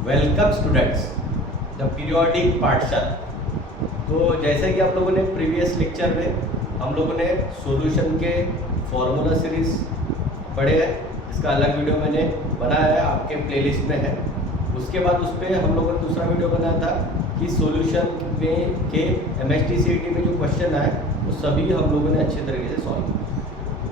Welcome students the periodic पाठशाला। तो जैसे कि आप लोगों ने प्रीवियस लेक्चर में हम लोगों ने सॉल्यूशन के फॉर्मूला सीरीज पढ़े हैं। इसका अलग वीडियो मैंने बनाया है, आपके प्लेलिस्ट में है। उसके बाद उस पर हम लोगों ने दूसरा वीडियो बनाया था कि सॉल्यूशन में के MST में जो क्वेश्चन आए वो सभी हम लोगों ने अच्छे तरीके से सॉल्व किया।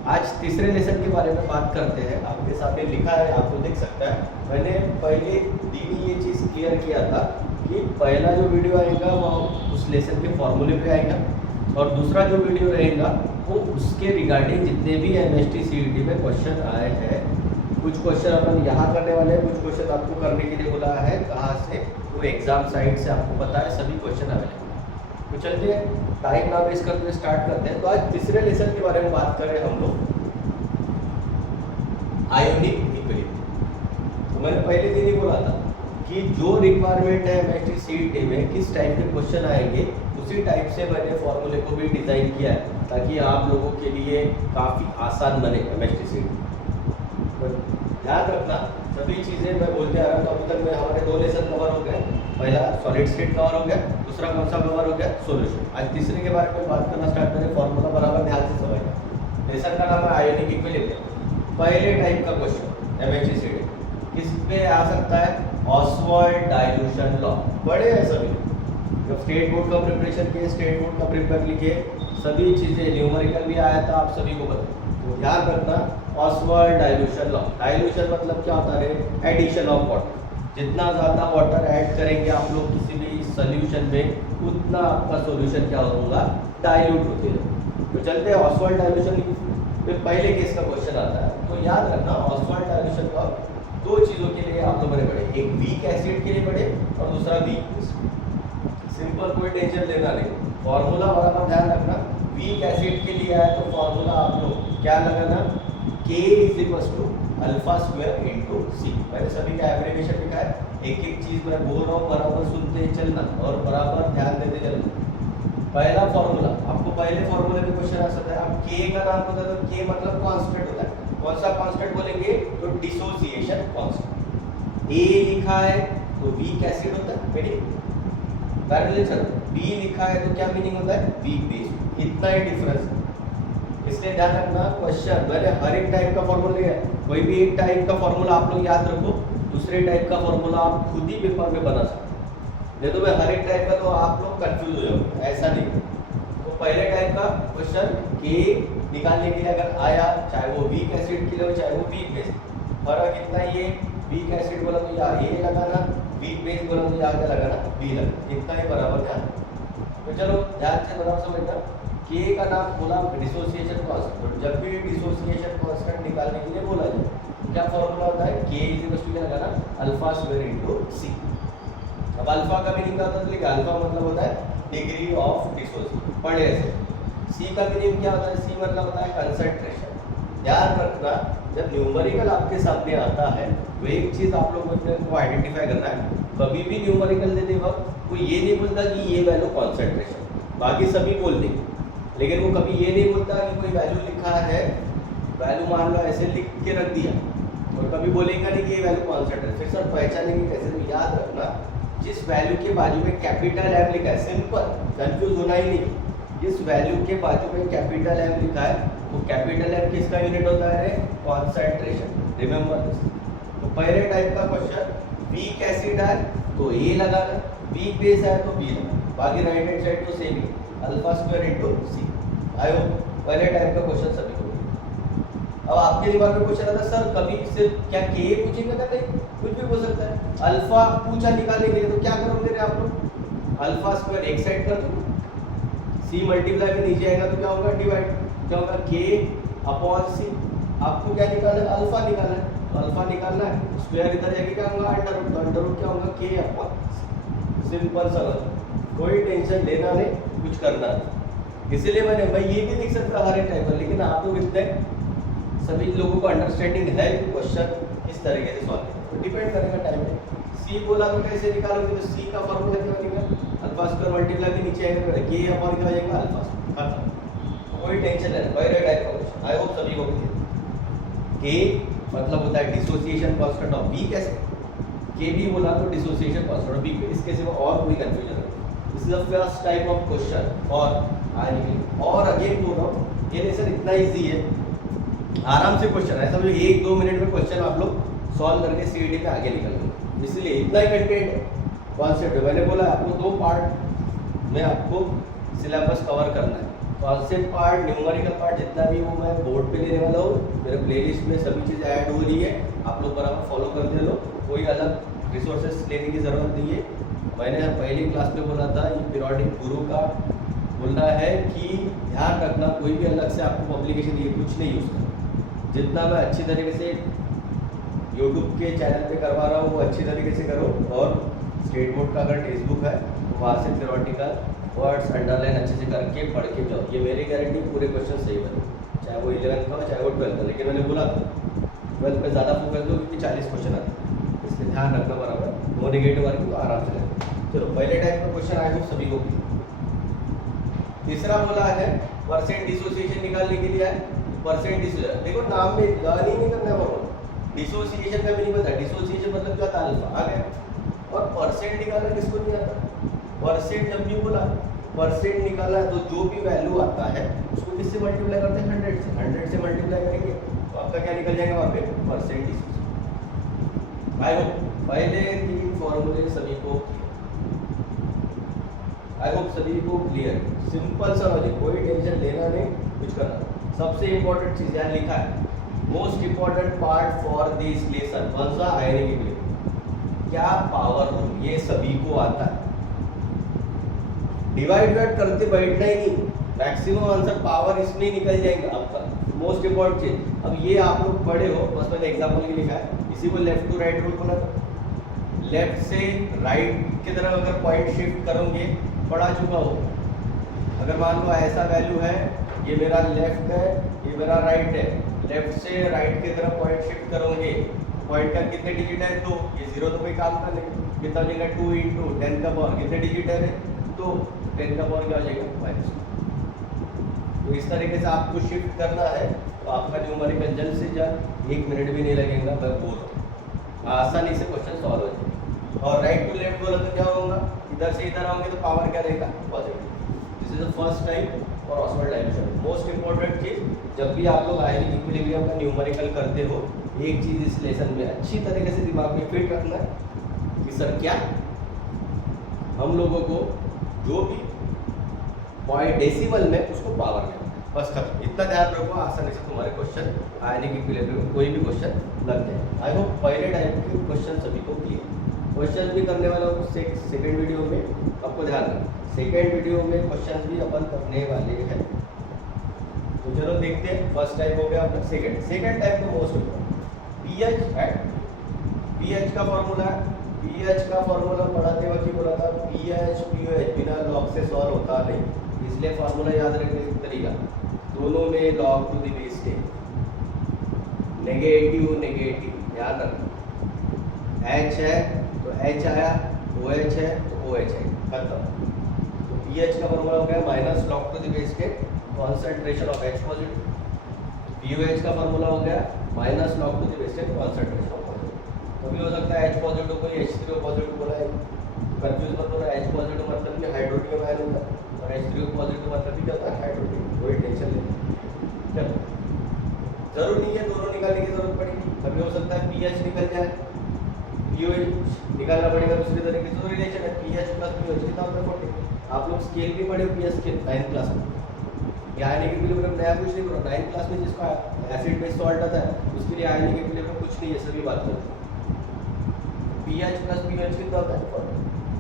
आज तीसरे लेसन के बारे में बात करते हैं। आपके सामने लिखा है, आपको दिख सकता है। मैंने पहले दिन ये चीज़ क्लियर किया था कि पहला जो वीडियो आएगा वो उस लेसन के फॉर्मूले पे आएगा और दूसरा जो वीडियो रहेगा वो उसके रिगार्डिंग जितने भी MST में क्वेश्चन आए हैं। कुछ क्वेश्चन अपन यहाँ करने वाले हैं, कुछ क्वेश्चन आपको करने के लिए बोला है। कहाँ से? वो एग्जाम साइट से आपको पता है, सभी क्वेश्चन अवेलेबल। तो चलिए टाइम ना वेस्ट करते हुए स्टार्ट करते हैं। तो आज तीसरे लेसन के बारे में बात करें हम लोग, आयोनिक इक्विलिब्रियम। तो मैंने पहले दिन ही बोला था कि जो रिक्वायरमेंट है MST में किस टाइप के क्वेश्चन आएंगे, उसी टाइप से मैंने फॉर्मूले को भी डिज़ाइन किया है ताकि आप लोगों के लिए काफ़ी आसान बने MST। ध्यान रखना सभी चीज़ें मैं बोलते आ रहा हूँ। तो अभी तक में हमारे 2 लेसन कवर हो गए। पहला सॉलिड स्टेट कवर हो गया, दूसरा कौन सा कवर हो गया? सॉल्यूशन। आज तीसरे के बारे में बात करना स्टार्ट करें। फॉर्मूला बराबर ध्यान से समझना। लेसन का नाम है आयोनिक इक्विलिब्रियम। पहले टाइप का क्वेश्चन MST किस पे आ सकता है? Oswald dilution law. बड़े हैं सभी। जब स्टेट बोर्ड का प्रिपरेशन किए, स्टेट बोर्ड का प्रिपेयर लिखे, सभी चीज़ें न्यूमेरिकल भी आया था, आप सभी को पता। तो ध्यान रखना ऑसवाल्ड डाइल्यूशन लॉ। डाइल्यूशन मतलब क्या होता है? Addition of water. जितना ज़्यादा वाटर ऐड करेंगे आप लोग किसी भी सोल्यूशन में, उतना आपका सोल्यूशन क्या होगा? डाइल्यूट होते रहेगा। तो चलते हैं ऑसवाल्ड डाइल्यूशन। फिर पहले केस का क्वेश्चन आता है। तो याद रखना ऑसवाल्ड डाइल्यूशन का 2 चीज़ों के लिए आप लोगों ने पढ़े, एक वीक एसिड के लिए पढ़े और दूसरा वीक। सिंपल, कोई टेंशन लेना नहीं। फॉर्मूला बराबर ध्यान रखना। वीक एसिड के लिए आया तो फॉर्मूला आप लोग क्या लगाना? K = अल्फा स्क्वायर इंटू सी। मैंने सभी का एब्रिविएशन लिखा है। एक एक चीज़ मैं बोल रहा हूँ, बराबर सुनते चलना और बराबर ध्यान देते चलना। पहला फॉर्मूला आपको पहले फॉर्मूले में क्वेश्चन आ सकता है। अब K का नाम पता है तो K मतलब कांस्टेंट होता है। कौन सा कांस्टेंट बोलेंगे? तो डिसोसिएशन कांस्टेंट। A लिखा है तो वीक एसिड होता है, मीनिंग पैरेलल। B लिखा है तो क्या मीनिंग होता है? Weak base. इतना ही डिफरेंस है। इसलिए ध्यान रखना क्वेश्चन मैंने हर एक टाइप का फॉर्मूला लिया है। कोई भी एक टाइप का फॉर्मूला आप लोग याद रखो, दूसरे टाइप का फॉर्मूला आप खुद ही पेपर में बना सकते हो। नहीं तो मैं हर एक टाइप का तो आप लोग कंफ्यूज हो जाओगे, ऐसा नहीं। तो पहले टाइप का क्वेश्चन K निकालने के लिए अगर आया, चाहे वो वीक एसिड के लिए हो चाहे वो वीक बेस, फर्क इतना ही है। वीक एसिड बोला तो यहाँ A लगाना, वीक बेस बोला तो यहाँ क्या लगाना? B लगाना। इतना ही बराबर ध्यान। तो चलो ध्यान से बराबर समझना। K का नाम बोला डिसोसिएशन कांस्टेंट। जब भी डिसोसिएशन कांस्टेंट निकालने के लिए बोला जाए क्या फॉर्मूला होता है? K क्या लगाना? अल्फा स्क्वायर इंटू सी। अब अल्फा का मीनिंग क्या होता है? लिखा अल्फा मतलब होता है डिग्री ऑफ डिसोसिएशन, पढ़े ऐसे। सी का मीनिंग क्या होता है? सी मतलब होता है कंसंट्रेशन। ध्यान रखना जब न्यूमेरिकल आपके सामने आता है वो एक चीज़ आप लोगों को आइडेंटिफाई करना है। कभी भी न्यूमेरिकल देते वक्त कोई ये नहीं बोलता कि ये वैल्यू कॉन्सेंट्रेशन, बाकी सभी बोल देंगे, लेकिन वो कभी ये नहीं बोलता कि कोई वैल्यू लिखा है, वैल्यू मान लो ऐसे लिख के रख दिया, और कभी बोलेगा नहीं कि ये वैल्यू कॉन्सेंट्रेशन। फिर सर पहचानेंगे कैसे? तो याद रखना जिस वैल्यू के बाजू में कैपिटल M लिखा है, सिंपल, कंफ्यूज होना ही नहीं। जिस वैल्यू के बाजू में कैपिटल M लिखा है वो कैपिटल M किसका यूनिट होता है? कॉन्सेंट्रेशन। Remember this. तो पहले टाइप का क्वेश्चन वीक एसिड है तो A लगाना, वीक बेस है तो B लगाना, बाकी राइट हैंड साइड तो सेम ही, अल्फा स्क्वायर इंटू सी। आयो पहले टाइप का क्वेश्चन सभी को। अब आपके दिमाग में क्वेश्चन आता है सर कभी सिर्फ क्या K पूछेंगे? नहीं, कुछ भी पूछ सकता है। अल्फा पूछा निकालने के लिए तो क्या करोगे रे आप लोग? अल्फा स्क्वायर एक साइड कर दो, सी मल्टीप्लाई में नीचे आएगा तो क्या होगा? डिवाइड। क्या होगा? K अपॉन सी। आपको क्या निकालना है? अल्फा निकालना है। तो अल्फा निकालना है, स्क्वायर इधर जाके क्या होगा? Under root. तो अंडर रूट क्या होगा? K upon. सिंपल सा, कोई टेंशन लेना नहीं, कुछ करना नहीं। इसीलिए मैं ये भी लिख सकता हर एक टाइप का, लेकिन आप लोग इतने सभी लोगों को अंडरस्टैंडिंग है कि क्वेश्चन किस तरीके से सॉल्व करें। तो डिपेंड करेगा टाइम पे। सी बोला तो कैसे निकालोगे? तो सी का फॉर्मूला क्या बनेगा? अल्फा स्क्वायर मल्टीप्लाई में नीचे आएगा तो K अपॉन क्या हो जाएगा? Alpha square. तो कोई टेंशन नहीं, पहले टाइप का क्वेश्चन। आई होप सभी को क्लियर। K मतलब होता है dissociation constant of weak acid. के भी बोला तो डिसोसिएशन पासवर्ड, और बी इसके सिवा और कोई कंफ्यूजन है। This is the first type of question और आयनिक। और अगेन बोल रहा हूँ ये लेसन इतना इजी है, आराम से क्वेश्चन है, समझो 1-2 मिनट में क्वेश्चन आप लोग सॉल्व करके सीईटी पे आगे निकल गए। इसलिए इतना ही कंटेंट है। कॉन्सेप्ट मैंने बोला आपको 2 पार्ट में आपको सिलेबस कवर करना है। कॉन्सेप्ट पार्ट, न्यूमेरिकल पार्ट जितना भी वो मैं बोर्ड पे लेने वाला हूँ, मेरे प्लेलिस्ट में सभी चीज़ें ऐड हो रही है, आप लोग बराबर फॉलो करते लो, कोई अलग रिसोर्सेज लेने की ज़रूरत नहीं है। मैंने पहली क्लास में बोला था ये पीरियोडिक गुरु का बोलना है कि ध्यान रखना कोई भी अलग से आपको पब्लिकेशन ये कुछ नहीं यूज़ करना, जितना मैं अच्छी तरीके से यूट्यूब के चैनल पे करवा रहा हूँ वो अच्छी तरीके से करो, और स्टेट बोर्ड का अगर टेक्स्ट बुक है तो वहाँ से थ्योरेटिकल वर्ड्स अंडरलाइन अच्छे से करके पढ़ के जाओ, ये मेरी गारंटी पूरे क्वेश्चन सही बने, चाहे वो 11th का हो चाहे वो 12th का। लेकिन मैंने बोला था 12th पे ज़्यादा फोकस दो क्योंकि 40 क्वेश्चन आते हैं, इसलिए ध्यान रखना बराबर, नो नेगेटिव मार्किंग तो आराम से लगता है। चलो पहले टाइप का क्वेश्चन आई होप सभी को क्लियर। तीसरा बोला है परसेंट डिसोसिएशन निकालने के लिए है। परसेंट डिसोसिएशन देखो नाम में लर्निंग नहीं करना पड़ो, डिसोसिएशन का मीनिंग पता है, डिसोसिएशन मतलब क्या था, अल्फा आ गया, और परसेंट निकालना किसको नहीं आता। परसेंट जब भी बोला परसेंट निकाला तो जो भी वैल्यू आता है उसको किससे मल्टीप्लाई करते हैं, 100 से। 100 से मल्टीप्लाई करेंगे तो आपका क्या निकल जाएगा वहाँ पे, परसेंट डिसोसिएशन। आई होप पहले 3 फॉर्मूले सभी को, आई होप सभी को क्लियर, सिंपल सा है, कोई टेंशन लेना नहीं, कुछ करना। सबसे इंपॉर्टेंट चीज यहाँ लिखा है, most important part for this lesson, कौन सा, आयनिक इक्विलिब्रियम। क्या पावर रूल, ये सभी को आता है, डिवाइड करते बैठना ही नहीं, मैक्सिमम आंसर पावर इसमें ही निकल जाएगा आपका, मोस्ट इंपॉर्टेंट चीज। अब ये आप लोग पढ़े हो, बस मैंने एग्जांपल के लिए लिखा है, इसी को लेफ्ट टू राइट रूल बोला था। लेफ्ट से राइट की तरफ अगर पॉइंट शिफ्ट करोगे, पढ़ा चुका हो, अगर मान लो ऐसा वैल्यू है, ये मेरा लेफ्ट है, ये मेरा राइट है, लेफ्ट से राइट की तरफ पॉइंट शिफ्ट करोगे, पॉइंट का कितने डिजिट है, तो ये 0 तो कोई काम कर लेंगे, कितना हो जाएगा 2 × 10 का पावर, कितने डिजिट है तो 10 का पावर क्या हो जाएगा, -2। तो इस तरीके से आपको शिफ्ट करना है, तो आपका न्यूमेरिकल जल्द से जल्द 1 मिनट भी नहीं लगेगा, मैं बोल रहा हूँ, आसानी से क्वेश्चन सॉल्व हो जाएगा। और राइट टू लेफ्ट बोला तो क्या होगा, इधर से इधर आओगे तो पावर क्या रहेगा, positive. This is the first type और ऑस्मोल डायमेंशन। मोस्ट इंपॉर्टेंट चीज, जब भी आप लोग आयनिक इक्विलिब्रियम का न्यूमेरिकल करते हो, एक चीज इस लेसन में अच्छी तरीके से दिमाग में फिट रखना है कि सर क्या हम लोगों को जो भी पॉइंट डेसिमल में उसको पावर में, बस खत्म, इतना ध्यान रखो, आसानी से तुम्हारे क्वेश्चन आयनिक इक्विलिब्रियम में कोई भी क्वेश्चन लग जाए। आई होप पहले टाइप के क्वेश्चन सभी को क्लियर। क्वेश्चन भी करने वाला हूँ सेकेंड वीडियो में, आपको ध्यान रखना सेकेंड वीडियो में क्वेश्चन भी अपन करने वाले हैं। तो चलो देखते हैं, फर्स्ट टाइप हो गया अपना, सेकेंड टाइप तो मोस्ट इंपॉर्टेंट पीएच है। पीएच का फॉर्मूला है, पीएच का फॉर्मूला पढ़ाते वक्त ही बोला था, पीएच पीओएच बिना लॉग से सॉल्व होता नहीं, इसलिए फॉर्मूला याद रखने का तरीका, दोनों में log to the base 10, negative negative ध्यान रखना, एच है तो एच आया, ओ एच है तो ओ एच है, खत्म। तो पीएच का फॉर्मूला हो गया minus log to the base 10 concentration of H positive. POH का फॉर्मूला हो गया minus log to the base 10 concentration of positive. कभी हो सकता है एच पॉजिटिव को H3O पॉजिटिव बोला है, कंफ्यूज मत होना, एच पॉजिटिव मतलब कि हाइड्रोजन आयन होता है, और H3O पॉजिटिव मतलब क्या होता है, हाइड्रोजन, कोई टेंशन नहीं। चलो जरूर नहीं है दोनों निकालने की जरूरत पड़ेगी, कभी हो सकता है पीएच निकल जाए, पीओएच निकालना पड़ेगा दूसरी तरीके से, तो रिलेशन है पीएच प्लस पीओएच कितना होता है 40। आप लोग स्केल भी पढ़े हो पीएच के 9th क्लास में, आयनिक इक्विलिब्रियम नया कुछ नहीं करो, 9th क्लास में जिसका एसिड बेस सॉल्ट आता है उसके लिए आयनिक इक्विलिब्रियम कुछ नहीं है, सभी बात करते हैं। पीएच प्लस पीओएच कितना होता है,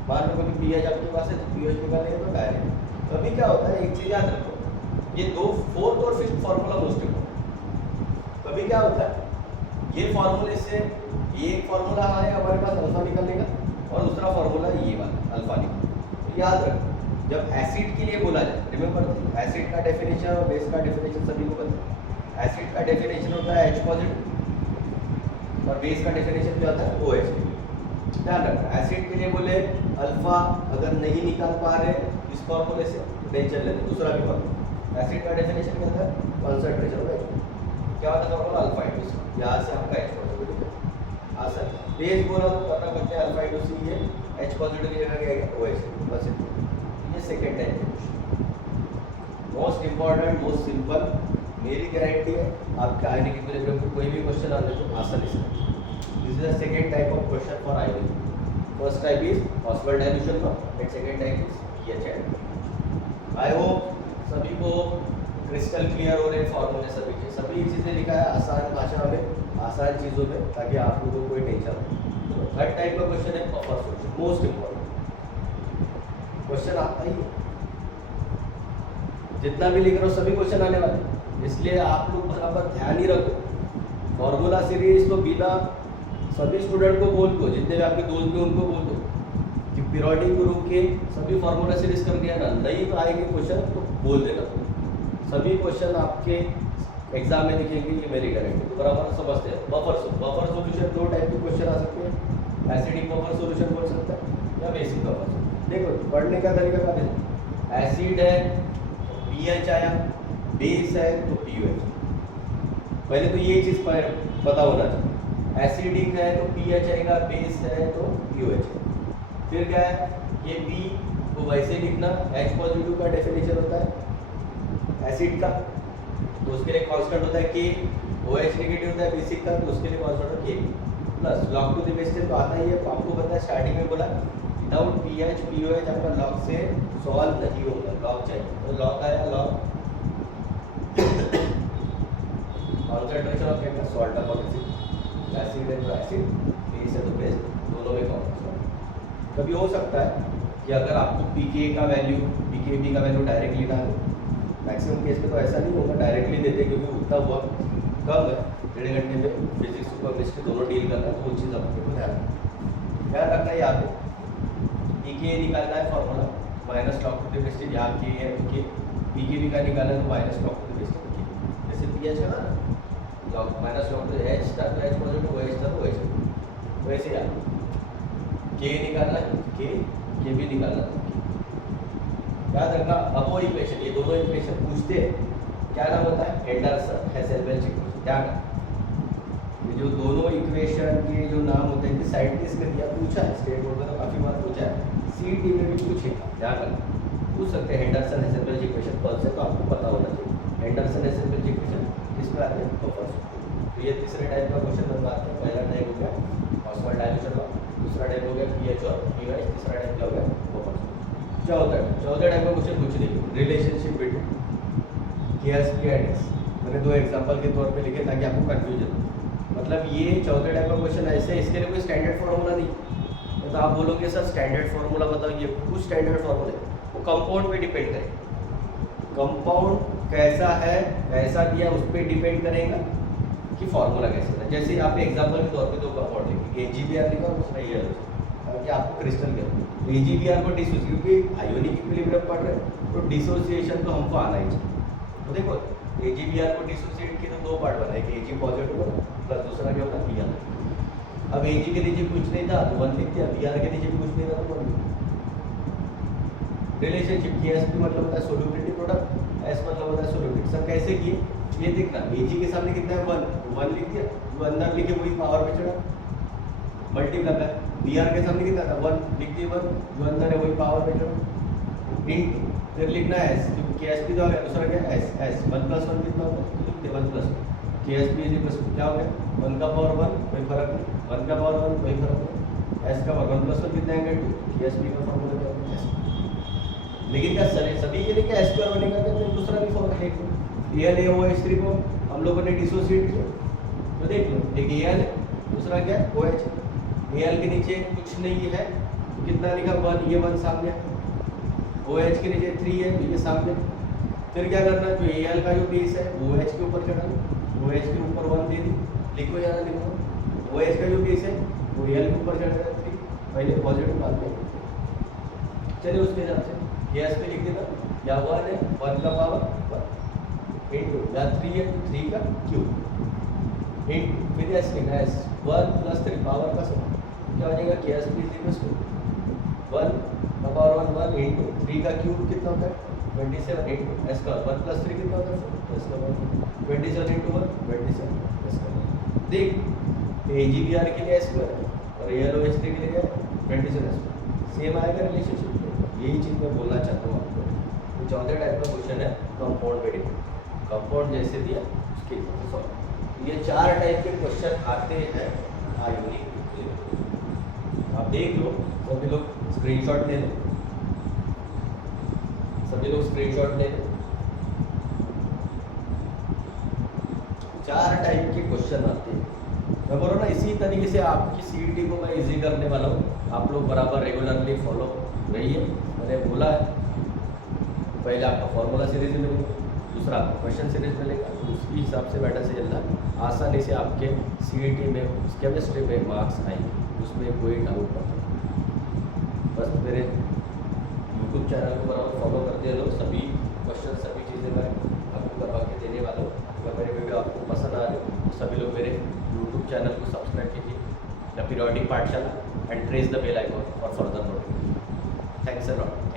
मान लो कि पीएच आपके पास है तो पीओएच निकालेंगे तो डायरेक्ट। कभी क्या होता है, एक चीज याद रखो, ये दो फोर्थ और फिफ्थ फार्मूला मोस्ट इंपॉर्टेंट। कभी क्या होता है, ये फार्मूले से ये एक फार्मूला है हमारे पास अल्फा निकलने का, और दूसरा फार्मूला ये वाला अल्फा निकलने। तो याद रखो, जब एसिड के लिए बोला जाए, रिमेंबर एसिड का डेफिनेशन और बेस का डेफिनेशन सभी को पता है। एसिड का डेफिनेशन होता है H पॉजिटिव, और बेस का डेफिनेशन क्या होता है, OH। ध्यान रखना, एसिड के लिए बोले अल्फा अगर नहीं निकाल पा रहे इस फॉर्मूले से टेंशन लेते, दूसरा भी फॉर्मूला एसिड का डेफिनेशन क्या होता है, कॉन्सेंट्रेशन ऑफ H, क्या होता है फॉर्मूला अल्फा इनटू, यहाँ से आपका H पॉजिटिव। आसान बेस बोला तो करना कुछ नहीं, अल्फा इंटू सी है, एच पॉजिटिव की जगह क्या है ओ एच, बस इतना। ये सेकेंड टाइप है question, most important, most simple. मेरी गारंटी है आपके आयनिक इक्विलिब्रियम में कोई भी क्वेश्चन आने तो आसानी से। This is the second type of question for ionic. First type is Oswald dilution law and second type is pH and. I hope सभी को क्रिस्टल क्लियर हो रहे फॉर्मूले सभी के, सभी चीज़ें लिखा है आसान भाषा में, आसान चीज़ों में, ताकि आप लोगों को कोई टेंशन नहीं। थर्ड टाइप का क्वेश्चन है buffer solution, most important question आता ही है, जितना भी लिख रहा हो सभी क्वेश्चन आने वाले, इसलिए आप लोग बराबर ध्यान ही रखो। फॉर्मूला सीरीज तो बिना सभी स्टूडेंट को बोल दो, जितने भी आपके दोस्त भी उनको बोल दो कि पीरियोडिक ग्रुप के सभी फॉर्मूला सीरीज कर दिया ना, नहीं तो आएंगे क्वेश्चन तो बोल देना। सभी क्वेश्चन आपके एग्जाम में लिखेंगे, ये मेरी गारंटी। तो बराबर समझते हैं। बफर सोल्यूशन दो टाइप के क्वेश्चन आ सकते हैं, एसिडिक बफर सोल्यूशन बोल सकते हैं या बेसिक बफर सोल्यूशन। देखो पढ़ने का तरीका क्या है, एसिड है पीएच आया, बेस है तो पीओएच। पहले तो ये चीज़ पता होना चाहिए, एसिडिक है तो पीएच आएगा, बेस है तो पीओएच। फिर क्या है, ये पी को वैसे लिखना, एच पॉजिटिव का डेफिनेशन होता है एसिड का, तो उसके लिए कांस्टेंट होता है के। OH नेगेटिव होता है बेसिक का, तो उसके लिए कांस्टेंट होता है के plus log to the base 10 तो आता ही है। तो आपको पता है स्टार्टिंग में बोला विदाउट पीएच पीओएच आपका लॉग से सॉल्व नहीं होगा, लॉग चाहिए। तो लॉग आया, log concentration of chemical salt upon acid है तो एसिड, बेस है तो बेस, दोनों में कॉन्सेंट्रेशन। कभी हो सकता है कि अगर आपको पीके का वैल्यू पीकेबी का वैल्यू डायरेक्टली ना हो, मैक्सिमम केस में तो ऐसा नहीं होगा, डायरेक्टली देते क्योंकि उतना वक्त कम है, 1.5 घंटे में फिजिक्स और केमिस्ट्री दोनों डील करना है, तो वो चीज़ अपने को ध्यान रखना है। यहाँ पे पीके निकालना है formula minus log to the base 10, यहाँ के है पीके, पीकेबी का निकालना है तो minus log to the base 10 के, जैसे पीएच का ना log minus log to H था तो एच पॉजिटिव, OH था तो OH, वैसे यार के निकालना है, के भी निकालना है। याद रखना अबो इक्वेशन, ये दोनों इक्वेशन पूछते हैं क्या नाम होता है, हेंडरसन हेसेलबेल्च इक्वेशन। क्या ये जो दोनों इक्वेशन के जो नाम होते हैं, साइंटिस्ट ने दिया, पूछा है स्टेट बोर्ड में तो काफी बार पूछा है, सीटी में भी पूछेगा, ध्यान रखना पूछ सकते हैं। हेंडरसन हेसेलबेल्च इक्वेशन कौन से, तो आपको पता होना चाहिए हेंडरसन हेसेलबेल्च इक्वेशन किसमें आते हैं, बफर। तो ये तीसरे टाइप का क्वेश्चन हम बात करें। पहला टाइप हो गया ऑसवाल्ड डाइल्यूशन लॉ, दूसरा टाइप हो गया पीएच और पीओएच, तीसरा टाइप क्या हो गया बफर। चौथा टाइप का क्वेश्चन कुछ नहीं, relationship between Ksp and S. मैंने दो एग्जांपल के तौर पे लिखे ताकि आपको कंफ्यूजन हो। मतलब ये चौथा टाइप का क्वेश्चन ऐसे है, इसके लिए कोई स्टैंडर्ड फार्मूला नहीं, तो आप बोलोगे सर स्टैंडर्ड फार्मूला बताओ, ये कुछ स्टैंडर्ड फार्मूला वो कंपाउंड पे डिपेंड करेगा। कंपाउंड कैसा है, कैसा दिया उस पर डिपेंड करेगा कि फार्मूला कैसा है। जैसे यहाँ पे एग्जाम्पल के तौर पे दो कंपाउंड लिखे, AgBr लिखा और दूसरा ये कि आपको क्रिस्टल क्या AgBr को डिसोसिएशन, क्योंकि आयोनिक इक्विलिब्रियम पढ़ रहे हैं तो डिसोसिएशन तो हमको आना ही चाहिए। तो देखो AgBr को डिसोसिएट किए तो दो पार्ट बना, एक Ag पॉजिटिव प्लस दूसरा क्या होगा Br। अब Ag के नीचे कुछ नहीं था तो 1 लिख दिया, Br के नीचे भी कुछ नहीं था तो 1 लिख दिया। रिलेशनशिप KSP मतलब होता है सोल्यूबिलिटी प्रोडक्ट, S मतलब होता है सोल्यूबिलिटी। सर कैसे किए ये देखना, Ag के सामने कितना है 1 लिख दिया, जो अंदर लिखे वही पावर पे चढ़ा मल्टीप्लाई है। Br के सामने कितना था 1 लिख दिया, 1 जो अंदर है वही पावर पे चढ़ा इंटू, फिर लिखना है S क्योंकि KSP तो आ गया, दूसरा क्या है S 1 + 1 कितना होता है, लिखते 1 + 1 KSP क्या हो गया 1 का पावर 1 कोई फर्क नहीं, 1 का पावर 1 कोई फर्क नहीं, S का पावर 1 + 1 कितना आएगा 2, KSP का फॉर्मूला क्या होगा S। लेकिन क्या सभी के लिए क्या S² बनेगा क्या, तो दूसरा भी फॉर्मूला देख लो, AlAOH3 को हम लोगों ने डिसोसिएट किया तो देख लो, एक Al है दूसरा क्या है OH। Al के नीचे कुछ नहीं है तो कितना लिखा 1, ये 1 सामने, OH के नीचे 3 है तो ये सामने। फिर क्या करना, जो Al का जो बेस है OH के ऊपर चढ़ाना, OH के ऊपर 1 दे दी, लिखो यहाँ लिखो, OH का जो बेस है वो Al के ऊपर चढ़ेगा 3, पहले पॉजिटिव बाद में। चलिए उसके हिसाब से गैस पे लिख देना, या 1 है 1 का पावर 1 इंटू, या 3 है तो 3 का क्यूब इंटू, फिर S लिखना है 1 + 3 पावर का सम क्या हो जाएगा KSP = 1 का पावर 1 इंटू 3 का क्यूब कितना होता है 27 इंटू S का 1 + 3 कितना होता है S का 1, 27 इंटू 1 27 S का 1। देख AGBR के लिए स्क्वायर और ALOHD के लिए 27 सेम आएगा रिलेशनशिप में। यही चीज़ मैं बोलना चाहता हूँ आपको। तो चौथे टाइप का क्वेश्चन है कंपाउंड वेरिएबल। कंपाउंड जैसे दिया उसके सॉल्व। ये 4 टाइप के क्वेश्चन आते हैं यूनिक। आप देख लो, सभी लोग स्क्रीनशॉट ले लो, सभी लोग स्क्रीनशॉट ले लो। 4 टाइप के क्वेश्चन आते हैं। मैं बोल रहा हूँ ना, इसी तरीके से आपकी CET को मैं इजी करने वाला हूँ। आप लोग बराबर रेगुलरली फॉलो रहिए। मैंने बोला है पहले आपका फॉर्मूला सीरीज मिलेगा, दूसरा आपको क्वेश्चन सीरीज मिलेगा, तो उसके हिसाब से बैठा से चलना आसानी से आपके CET में केमिस्ट्री में मार्क्स आएंगे, उसमें कोई डाउट नहीं। बस मेरे यूट्यूब चैनल को बराबर फॉलो करते रहो। सभी क्वेश्चन सभी चीज़ें मैं आपको करवा के देने वाला हूँ। अगर मेरे वीडियो आपको पसंद आ रहे हो तो सभी लोग मेरे यूट्यूब चैनल को सब्सक्राइब कीजिए, the periodic Pathshala, and press the bell icon for further notification. Thanks a lot.